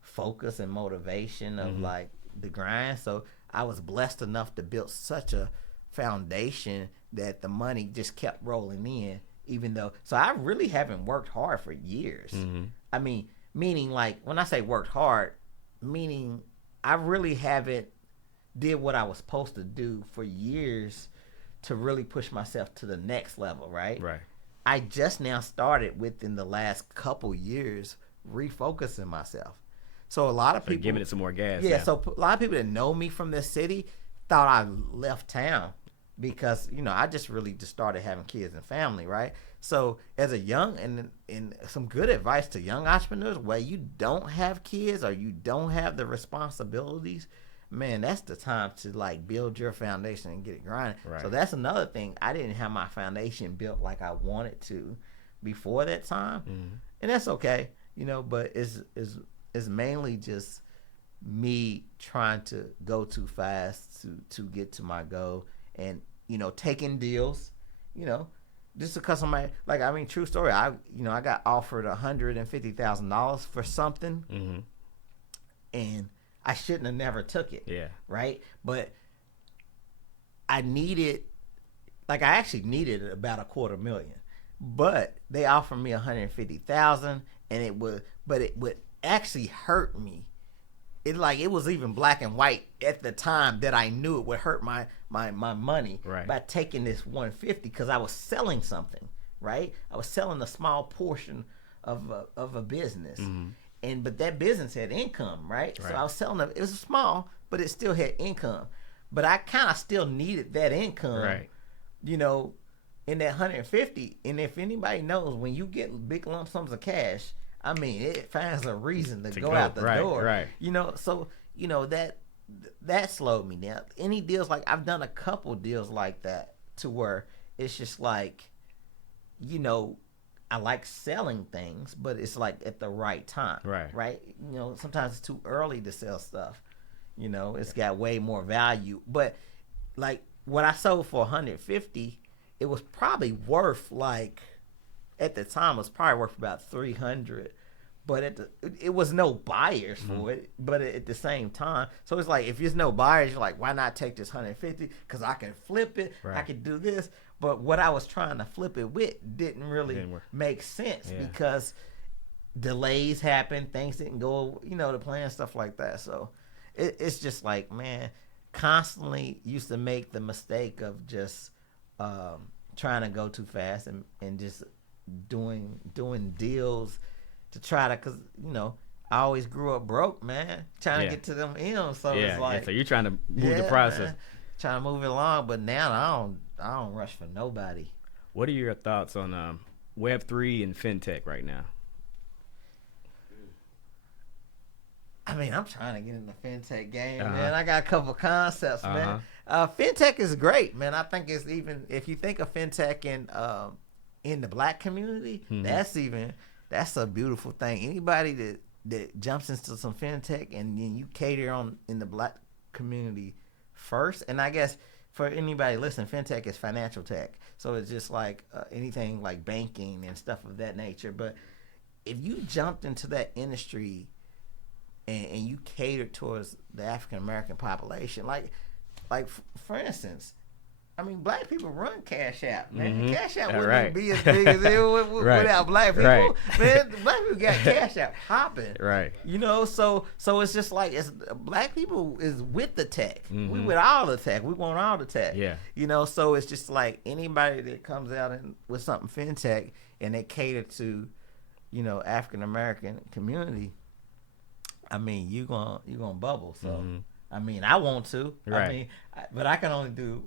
focus and motivation of like the grind. So I was blessed enough to build such a foundation that the money just kept rolling in, even though. So I really haven't worked hard for years. I mean, meaning like when I say worked hard, meaning I really haven't did what I was supposed to do for years to really push myself to the next level, right? Right. I just now started within the last couple years refocusing myself. So a lot of people giving it some more gas. Yeah, now. so a lot of people that know me from this city thought I left town because I just really just started having kids and family, right? So as a young and some good advice to young entrepreneurs, where you don't have kids or you don't have the responsibilities, man, that's the time to like build your foundation and get it grinding. Right. So that's another thing. I didn't have my foundation built like I wanted to before that time, and that's okay, But it's mainly just me trying to go too fast to get to my goal, and taking deals, just because true story. I got offered $150,000 for something, and I shouldn't have never took it. Yeah. Right. But I actually needed about $250,000, but they offered me $150,000, and it would actually hurt me. It was even black and white at the time that I knew it would hurt my money by taking this $150,000, because I was selling something, right? I was selling a small portion of a business. But that business had income, right? So I was selling it. It was small, but it still had income. But I kind of still needed that income, in that $150,000. And if anybody knows, when you get big lump sums of cash, I mean, it finds a reason to go out the door. Right. So that slowed me down. Any deals, like I've done a couple deals like that, to where it's just like, I like selling things, but it's like at the right time. Right. Sometimes it's too early to sell stuff. It's got way more value. But like what I sold for $150,000, it was probably worth at the time it was probably worth about $300,000. But it was no buyers for it. But at the same time, so it's like, if there's no buyers, you're like, why not take this $150,000? Because I can flip it. I can do this. But what I was trying to flip it with didn't really make sense, because delays happened, things didn't go, to plan, stuff like that. So it's just like, man, constantly used to make the mistake of just trying to go too fast and just doing deals to try to, because I always grew up broke, man, trying to get to them M's. So it's like, so you're trying to move the process, man, trying to move it along. But now I don't rush for nobody. What are your thoughts on Web3 and fintech right now? I mean, I'm trying to get in the fintech game, man. I got a couple concepts, man. Fintech is great, man. I think it's, even if you think of fintech in the black community, that's a beautiful thing. Anybody that jumps into some fintech and then you cater in the black community first, and I guess for anybody listening, fintech is financial tech, so it's just like anything like banking and stuff of that nature. But if you jumped into that industry and you catered towards the African American population, like for instance, I mean, black people run Cash App, man. Cash App wouldn't be as big as it would without black people. Man, black people got Cash App hopping. So it's just like, black people is with the tech. We with all the tech. We want all the tech. So it's just like, anybody that comes out with something fintech and they cater to, African American community, I mean, you gonna bubble. So I mean, I want to. I mean, but I can only do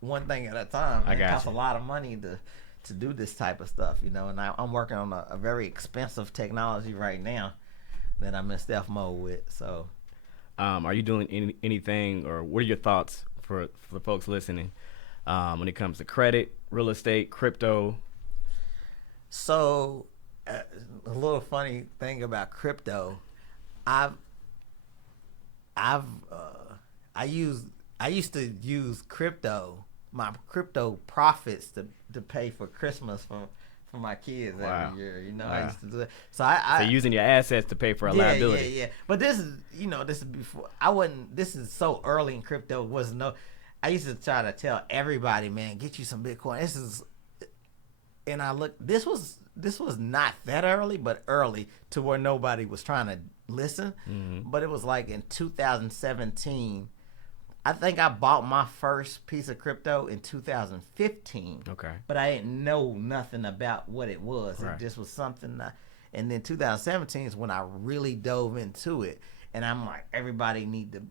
one thing at a time. It costs a lot of money to do this type of stuff, and I'm working on a very expensive technology right now that I'm in stealth mode with. So Are you doing anything, or what are your thoughts for the folks listening when it comes to credit, real estate, crypto? So, a little funny thing about crypto, I've I've I used to use my crypto profits to pay for Christmas for my kids Wow. every year. You know, Wow. I used to do that. So I So using your assets to pay for a liability. Yeah. But this is before this is so early in crypto. I used to try to tell everybody, man, get you some Bitcoin. And I look, this was not that early, but early to where nobody was trying to listen. Mm-hmm. But it was like in 2017. I think I bought my first piece of crypto in 2015. Okay. But I didn't know nothing about what it was. Right. It just was something. And then 2017 is when I really dove into it. And I'm like, everybody need to,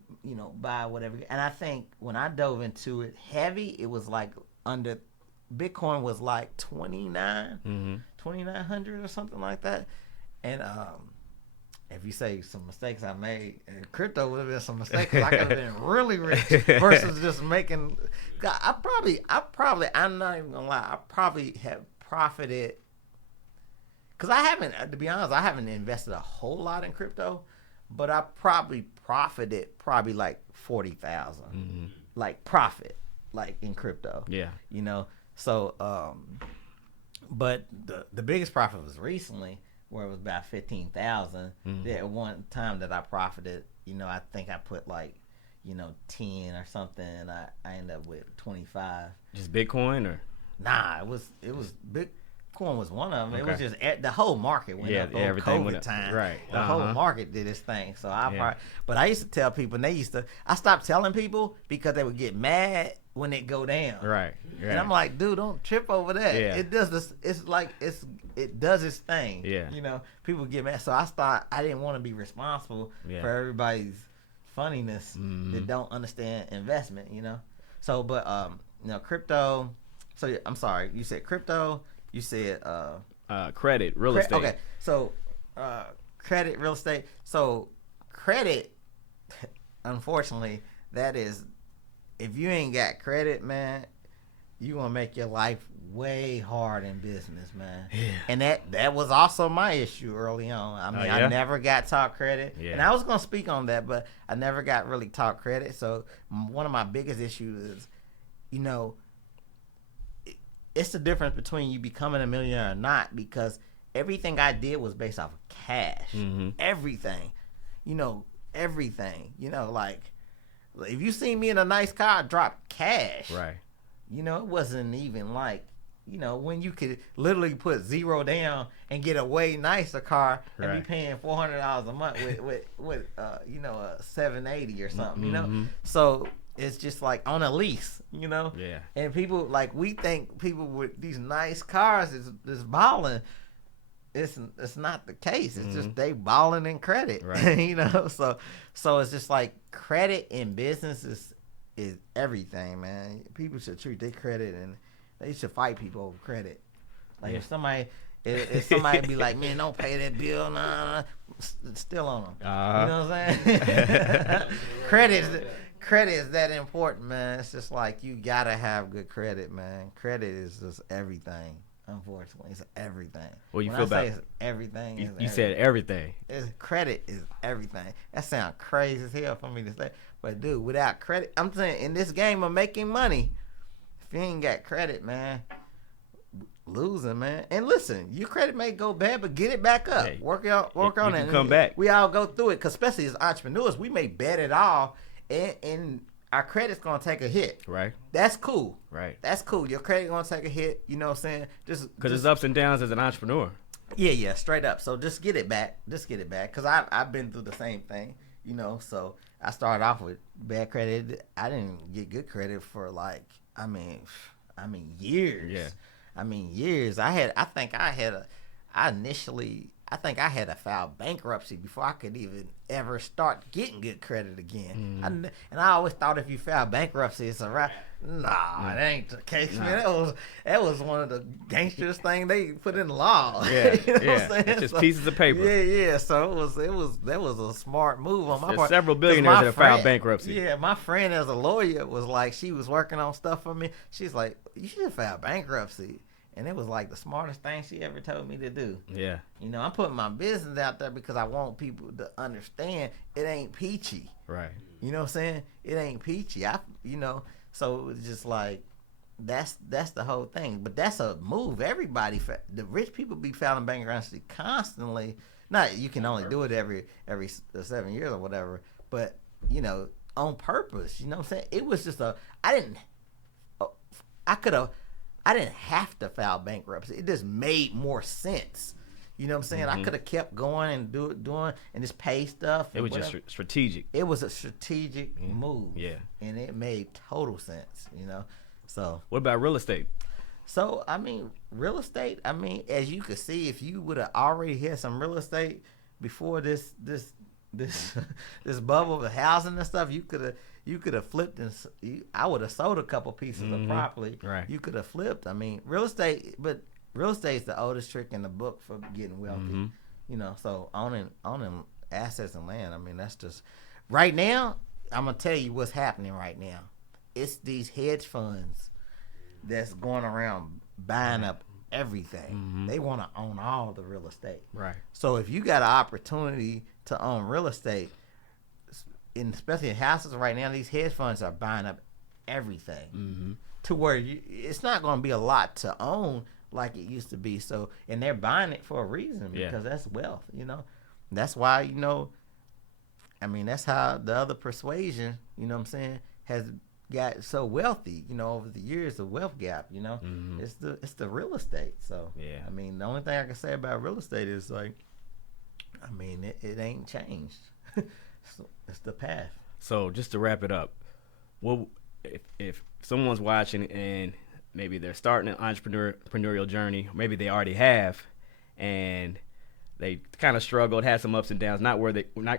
buy whatever. And I think when I dove into it heavy, it was like Bitcoin was like 2,900 or something like that. And if you say some mistakes I made, and crypto would have been some mistakes, I could have been really rich versus just making. I'm not even gonna lie, I probably have profited. Because to be honest, I haven't invested a whole lot in crypto, but I probably profited like 40,000, Mm-hmm. like profit, like in crypto. Yeah. So, but the biggest profit was recently, where it was about 15,000. Mm-hmm. At one time that I profited, I think I put like, 10 or something, and I ended up with 25. Just Bitcoin or? Nah, it was Bitcoin was one of them. Okay. It was just the whole market went up over everything COVID went up. time. Right. The whole market did its thing. So Yeah. But I used to tell people, and I stopped telling people because they would get mad when it go down. Right. And I'm like, dude, don't trip over that. Yeah. It does this. It does its thing. Yeah. People get mad. So I didn't want to be responsible for everybody's funniness that don't understand investment. So, but crypto. So I'm sorry, you said crypto. You said credit, real estate. Okay, so credit, real estate. So credit, unfortunately, that is, if you ain't got credit, man, you gonna make your life way hard in business, man. Yeah. And that was also my issue early on. I mean, I never got taught credit, and I was gonna speak on that, but I never got really taught credit. So one of my biggest issues is, it's the difference between you becoming a millionaire or not, because everything I did was based off of cash. Mm-hmm. Everything. Everything. Like, if you see me in a nice car, I drop cash. Right. It wasn't even like, when you could literally put zero down and get a way nicer car and be paying $400 a month with a 780 or something, Mm-hmm. So it's just like on a lease, Yeah. And people, like, we think people with these nice cars is balling. It's not the case. It's just they balling in credit, right? So it's just like credit in business is everything, man. People should treat their credit, and they should fight people over credit. Like if somebody be like, man, don't pay that bill, nah, still on them. You know what I'm saying? Credit is that important, man. It's just like you gotta have good credit, man. Credit is just everything. Unfortunately, it's everything. Well, you when feel I say about it's everything. you said everything. Credit is everything. That sounds crazy as hell for me to say, but dude, without credit, I'm saying in this game of making money, if you ain't got credit, man, losing, man. And listen, your credit may go bad, but get it back up. Hey, work on it. Come back. We all go through it, because especially as entrepreneurs, we may bet it all, and our credit's gonna take a hit. Right. That's cool. Right. That's cool. Your credit gonna take a hit. You know what I'm saying? Just because it's ups and downs as an entrepreneur. Yeah, straight up. So just get it back. Because I've been through the same thing. So I started off with bad credit. I didn't get good credit for years. Yeah. Years. I initially I think I had to file bankruptcy before I could even ever start getting good credit again. And I always thought if you file bankruptcy, it's a right. Nah, that ain't the case, man. That was one of the gangsters thing they put in the law. Yeah, you know yeah. what I'm saying? It's just pieces of paper. Yeah. So that was a smart move on my part. There's several billionaires that have filed bankruptcy. Yeah, my friend as a lawyer was like, she was working on stuff for me. She's like, you should file bankruptcy. And it was like the smartest thing she ever told me to do. Yeah. You know, I'm putting my business out there because I want people to understand it ain't peachy. Right. You know what I'm saying? It ain't peachy. So it's just like, that's the whole thing. But that's a move. Everybody, the rich people be filing bankruptcy constantly. Not, you can only do it every 7 years or whatever. But, you know, on purpose. You know what I'm saying? It was just I didn't have to file bankruptcy. It just made more sense. You know what I'm saying? I could have kept going and doing and just pay stuff. It was just strategic. It was a strategic move. Yeah. And it made total sense, you know? So. What about real estate? So, I mean, real estate, as you could see, if you would have already had some real estate before this bubble of housing and stuff, you could have flipped and I would have sold a couple pieces of property. Right. You could have flipped. I mean, real estate is the oldest trick in the book for getting wealthy. You know, so owning assets and land. I mean, that's just right now. I'm gonna tell you what's happening right now. It's these hedge funds that's going around buying up everything. They want to own all the real estate. Right. So if you got an opportunity to own real estate, especially in houses right now, these hedge funds are buying up everything to where it's not going to be a lot to own like it used to be. So, and they're buying it for a reason because that's wealth, you know. That's why, you know, that's how the other persuasion, you know what I'm saying, has got so wealthy, you know, over the years, the wealth gap, you know. It's the real estate. So, the only thing I can say about real estate is like, it ain't changed. It's the path. So just to wrap it up, what if someone's watching and maybe they're starting an entrepreneurial journey, maybe they already have, and they kind of struggled, had some ups and downs, not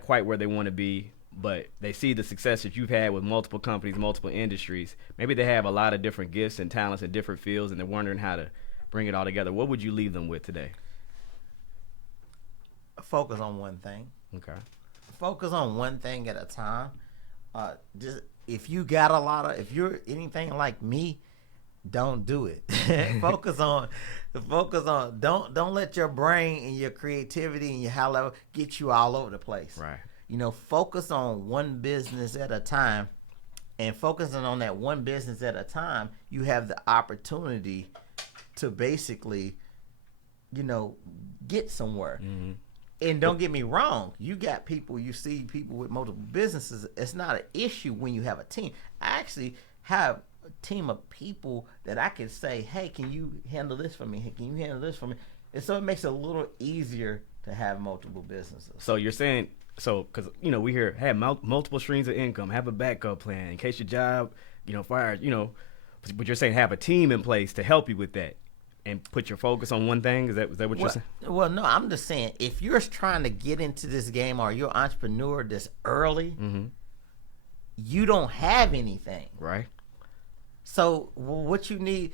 quite where they want to be, but they see the success that you've had with multiple companies, multiple industries. Maybe they have a lot of different gifts and talents in different fields, and they're wondering how to bring it all together. What would you leave them with today? Focus on one thing. Okay. Focus on one thing at a time. Just if you're anything like me, don't do it. Focus on. Don't let your brain and your creativity and your high level get you all over the place. Right. You know, focus on one business at a time, and focusing on that one business at a time, you have the opportunity to basically, you know, get somewhere. And don't get me wrong, you see people with multiple businesses. It's not an issue when you have a team. I actually have a team of people that I can say, hey, can you handle this for me? Hey, can you handle this for me? And so it makes it a little easier to have multiple businesses. So you're saying, because, you know, we hear, have multiple streams of income, have a backup plan in case your job, you know, fires, you know, but you're saying have a team in place to help you with that. And put your focus on one thing? Is that what you're saying? Well, no, I'm just saying, if you're trying to get into this game or you're an entrepreneur this early, you don't have anything. Right. So what you need,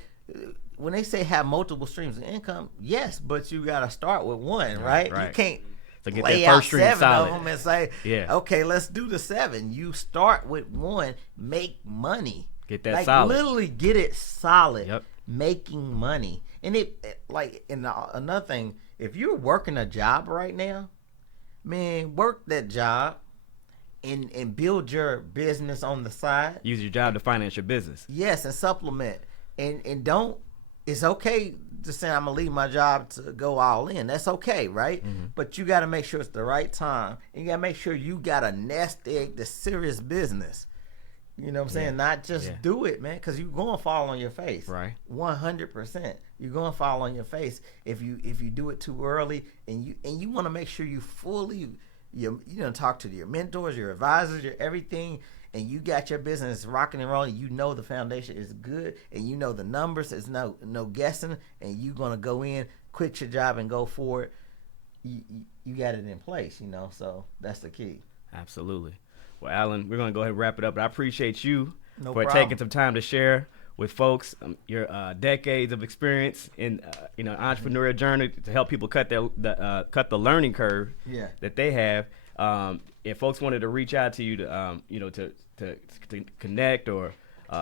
when they say have multiple streams of income, yes, but you got to start with one, right? You can't lay out 7 of them and say, okay, let's do the 7. You start with one, make money. Get that solid. Literally get it solid. Yep. Making money. And another thing, if you're working a job right now, man, work that job and build your business on the side. Use your job to finance your business. Yes, and supplement. And don't, it's okay to say I'm gonna leave my job to go all in. That's okay, right? But you gotta make sure it's the right time. And you gotta make sure you got a nest egg, the serious business. You know what I'm saying? Not just do it, man, because you're going to fall on your face. Right. 100%. You're going to fall on your face if you do it too early, and you want to make sure you fully, talk to your mentors, your advisors, your everything, and you got your business rocking and rolling. You know the foundation is good, and you know the numbers. There's no guessing, and you're going to go in, quit your job, and go for it. you got it in place, so that's the key. Absolutely. Well, Allen, we're going to go ahead and wrap it up, but I appreciate you No for problem. taking some time to share with folks your decades of experience in entrepreneurial journey to help people cut the learning curve Yeah. that they have. If folks wanted to reach out to you to connect or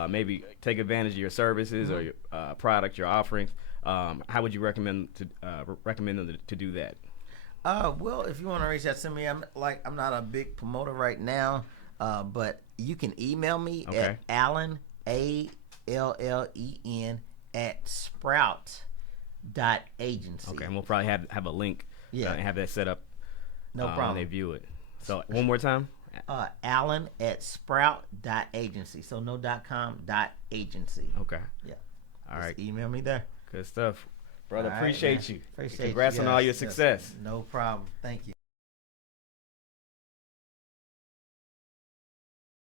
maybe take advantage of your services or your product, your offerings, how would you recommend them to do that? Well, if you want to reach out to me, I'm not a big promoter right now, but you can email me at Allen, ALLEN @sprout.agency. Okay, and we'll probably have a link and have that set up. No problem. When they view it. So one more time. Allen @sprout.agency. So no .com, .agency. Okay. Yeah. All right. Just email me there. Good stuff, brother. All right, appreciate man. you. Appreciate Congrats you on all guys. your success. No problem. Thank you.